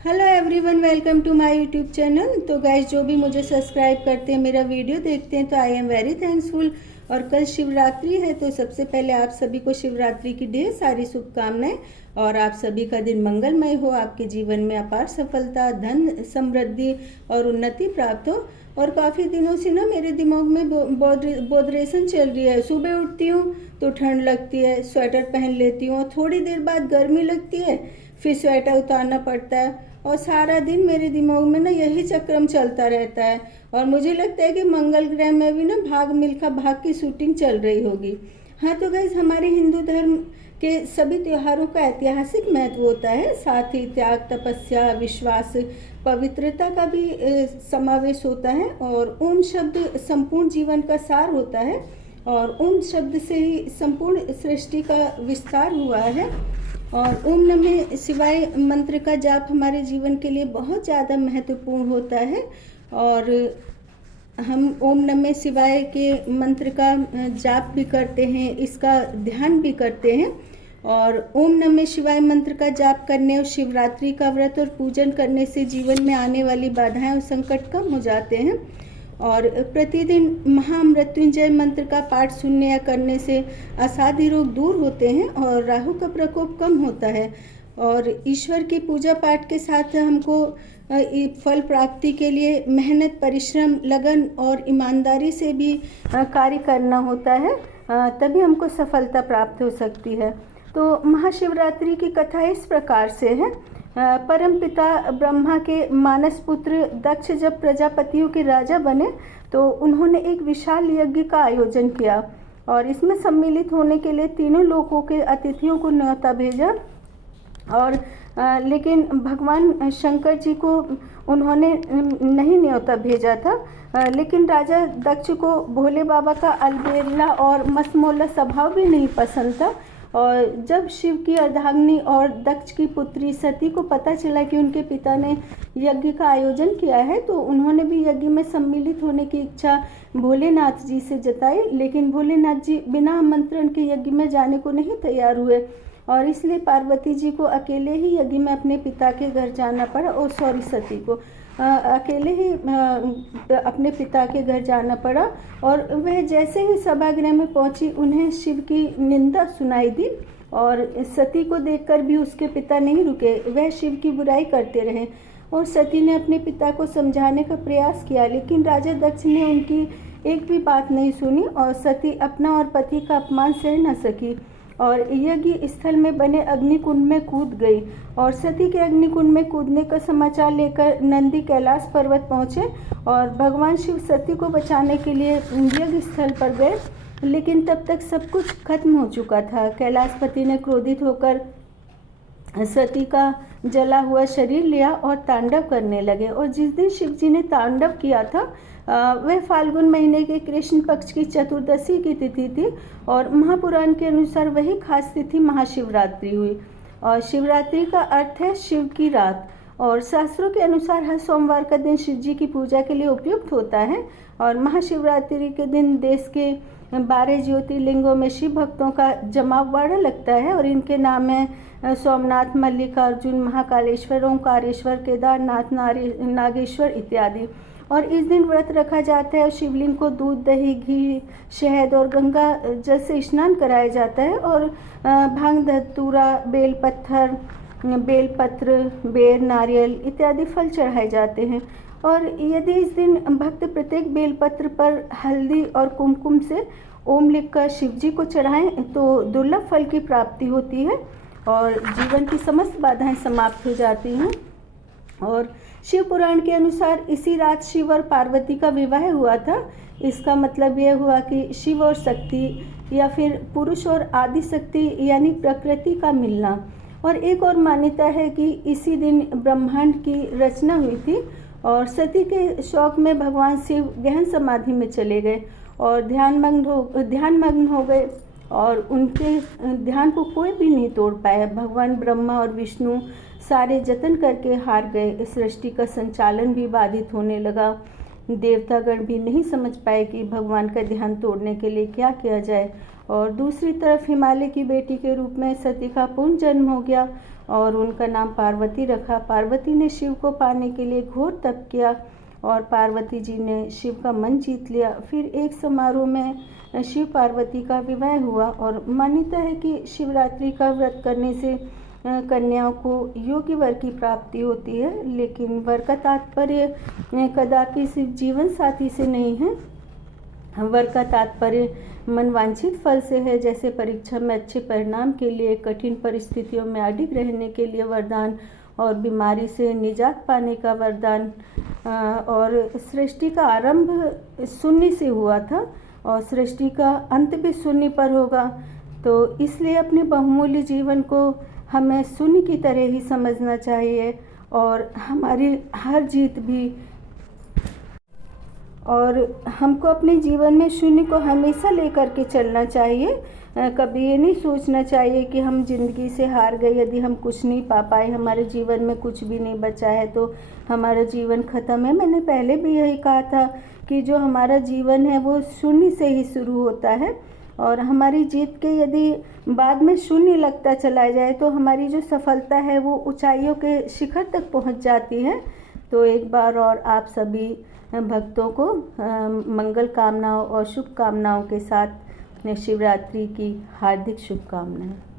Hello everyone, welcome to my YouTube channel. तो guys, जो भी मुझे सब्सक्राइब करते हैं, मेरा वीडियो देखते हैं, तो आई एम वेरी थैंक्सफुल। और कल शिवरात्रि है, तो सबसे पहले आप सभी को शिवरात्रि की ढेर सारी शुभकामनाएं। और आप सभी का दिन मंगलमय हो, आपके जीवन में अपार सफलता, धन, समृद्धि और उन्नति प्राप्त हो। और काफ़ी दिनों से ना मेरे दिमाग में बोधरेशन चल रही है। सुबह उठती हूँ तो ठंड लगती है, स्वेटर पहन लेती हूँ, थोड़ी देर बाद गर्मी लगती है, फिर स्वेटर उतारना पड़ता है। और सारा दिन मेरे दिमाग में ना यही चक्रम चलता रहता है। और मुझे लगता है कि मंगल ग्रह में भी ना भाग मिल्खा भाग की शूटिंग चल रही होगी। हाँ, तो गाइस, हमारे हिंदू धर्म के सभी त्योहारों का ऐतिहासिक महत्व होता है। साथ ही त्याग, तपस्या, विश्वास, पवित्रता का भी समावेश होता है। और ओम शब्द संपूर्ण जीवन का सार होता है। और ओम शब्द से ही संपूर्ण सृष्टि का विस्तार हुआ है। और ओम नमः शिवाय मंत्र का जाप हमारे जीवन के लिए बहुत ज़्यादा महत्वपूर्ण होता है। और हम ओम नमः शिवाय के मंत्र का जाप भी करते हैं, इसका ध्यान भी करते हैं। और ओम नमः शिवाय मंत्र का जाप करने और शिवरात्रि का व्रत और पूजन करने से जीवन में आने वाली बाधाएं और संकट कम हो जाते हैं। और प्रतिदिन महामृत्युंजय मंत्र का पाठ सुनने या करने से असाध्य रोग दूर होते हैं और राहु का प्रकोप कम होता है। और ईश्वर की पूजा पाठ के साथ हमको फल प्राप्ति के लिए मेहनत, परिश्रम, लगन और ईमानदारी से भी कार्य करना होता है, तभी हमको सफलता प्राप्त हो सकती है। तो महाशिवरात्रि की कथा इस प्रकार से है। परम पिता ब्रह्मा के मानस पुत्र दक्ष जब प्रजापतियों के राजा बने, तो उन्होंने एक विशाल यज्ञ का आयोजन किया और इसमें सम्मिलित होने के लिए तीनों लोकों के अतिथियों को न्योता भेजा। और लेकिन भगवान शंकर जी को उन्होंने नहीं न्योता भेजा था। लेकिन राजा दक्ष को भोले बाबा का अलबेला और मसमौला स्वभाव भी नहीं पसंद था। और जब शिव की अर्धांगिनी और दक्ष की पुत्री सती को पता चला कि उनके पिता ने यज्ञ का आयोजन किया है, तो उन्होंने भी यज्ञ में सम्मिलित होने की इच्छा भोलेनाथ जी से जताई। लेकिन भोलेनाथ जी बिना आमंत्रण के यज्ञ में जाने को नहीं तैयार हुए और इसलिए पार्वती जी को अकेले ही यज्ञ में अपने पिता के घर जाना पड़ा। और सती को अकेले ही अपने पिता के घर जाना पड़ा। और वह जैसे ही सभागृह में पहुंची, उन्हें शिव की निंदा सुनाई दी। और सती को देखकर भी उसके पिता नहीं रुके, वह शिव की बुराई करते रहे। और सती ने अपने पिता को समझाने का प्रयास किया, लेकिन राजा दक्ष ने उनकी एक भी बात नहीं सुनी और सती अपना और पति का अपमान सह न सकी और यज्ञ स्थल में बने अग्निकुंड में कूद गई। और सती के अग्निकुंड में कूदने का समाचार लेकर नंदी कैलाश पर्वत पहुँचे और भगवान शिव सती को बचाने के लिए यज्ञ स्थल पर गए। लेकिन तब तक सब कुछ खत्म हो चुका था। कैलाशपति ने क्रोधित होकर सती का जला हुआ शरीर लिया और तांडव करने लगे। और जिस दिन शिव जी ने तांडव किया था, वह फाल्गुन महीने के कृष्ण पक्ष की चतुर्दशी की तिथि थी। और महापुराण के अनुसार वही खास तिथि महाशिवरात्रि हुई। और शिवरात्रि का अर्थ है शिव की रात। और शास्त्रों के अनुसार हर सोमवार का दिन शिव जी की पूजा के लिए उपयुक्त होता है। और महाशिवरात्रि के दिन देश के 12 ज्योतिर्लिंगों में शिव भक्तों का जमावड़ा लगता है और इनके नाम है सोमनाथ, मल्लिकार्जुन, महाकालेश्वर, ओंकारेश्वर, केदारनाथ, नागेश्वर इत्यादि। और इस दिन व्रत रखा जाता है और शिवलिंग को दूध, दही, घी, शहद और गंगा जल से स्नान कराया जाता है। और भांग, धतूरा, बेलपत्र, बेर, नारियल इत्यादि फल चढ़ाए जाते हैं। और यदि इस दिन भक्त प्रत्येक बेलपत्र पर हल्दी और कुमकुम से ओम लिखकर शिव जी को चढ़ाएं, तो दुर्लभ फल की प्राप्ति होती है और जीवन की समस्त बाधाएं समाप्त हो जाती हैं। और शिव पुराण के अनुसार इसी रात शिव और पार्वती का विवाह हुआ था। इसका मतलब यह हुआ कि शिव और शक्ति या फिर पुरुष और आदि शक्ति यानी प्रकृति का मिलना। और एक और मान्यता है कि इसी दिन ब्रह्मांड की रचना हुई थी। और सती के शौक में भगवान शिव गहन समाधि में चले गए और ध्यानमग्न हो गए और उनके ध्यान को कोई भी नहीं तोड़ पाया। भगवान ब्रह्मा और विष्णु सारे जतन करके हार गए। सृष्टि का संचालन भी बाधित होने लगा। देवतागण भी नहीं समझ पाए कि भगवान का ध्यान तोड़ने के लिए क्या किया जाए। और दूसरी तरफ हिमालय की बेटी के रूप में सती का पुनर्जन्म हो गया और उनका नाम पार्वती रखा। पार्वती ने शिव को पाने के लिए घोर तप किया और पार्वती जी ने शिव का मन जीत लिया। फिर एक समारोह में शिव पार्वती का विवाह हुआ और मान्यता है कि शिवरात्रि का व्रत करने से कन्याओं को योग्य वर की प्राप्ति होती है, लेकिन वर का तात्पर्य कदापि सिर्फ जीवन साथी से नहीं है। वर का तात्पर्य मनवांछित फल से है, जैसे परीक्षा में अच्छे परिणाम के लिए, कठिन परिस्थितियों में अडिग रहने के लिए वरदान और बीमारी से निजात पाने का वरदान। और सृष्टि का आरंभ शून्य से हुआ था और सृष्टि का अंत भी शून्य पर होगा, तो इसलिए अपने बहुमूल्य जीवन को हमें शून्य की तरह ही समझना चाहिए और हमारी हर जीत भी, और हमको अपने जीवन में शून्य को हमेशा लेकर के चलना चाहिए। कभी ये नहीं सोचना चाहिए कि हम ज़िंदगी से हार गए, यदि हम कुछ नहीं पा पाए, हमारे जीवन में कुछ भी नहीं बचा है तो हमारा जीवन ख़त्म है। मैंने पहले भी यही कहा था कि जो हमारा जीवन है वो शून्य से ही शुरू होता है और हमारी जीत के यदि बाद में शून्य लगता चला जाए तो हमारी जो सफलता है वो ऊंचाइयों के शिखर तक पहुंच जाती है। तो एक बार और आप सभी भक्तों को मंगल कामनाओं और शुभकामनाओं के साथ शिवरात्रि की हार्दिक शुभकामनाएं।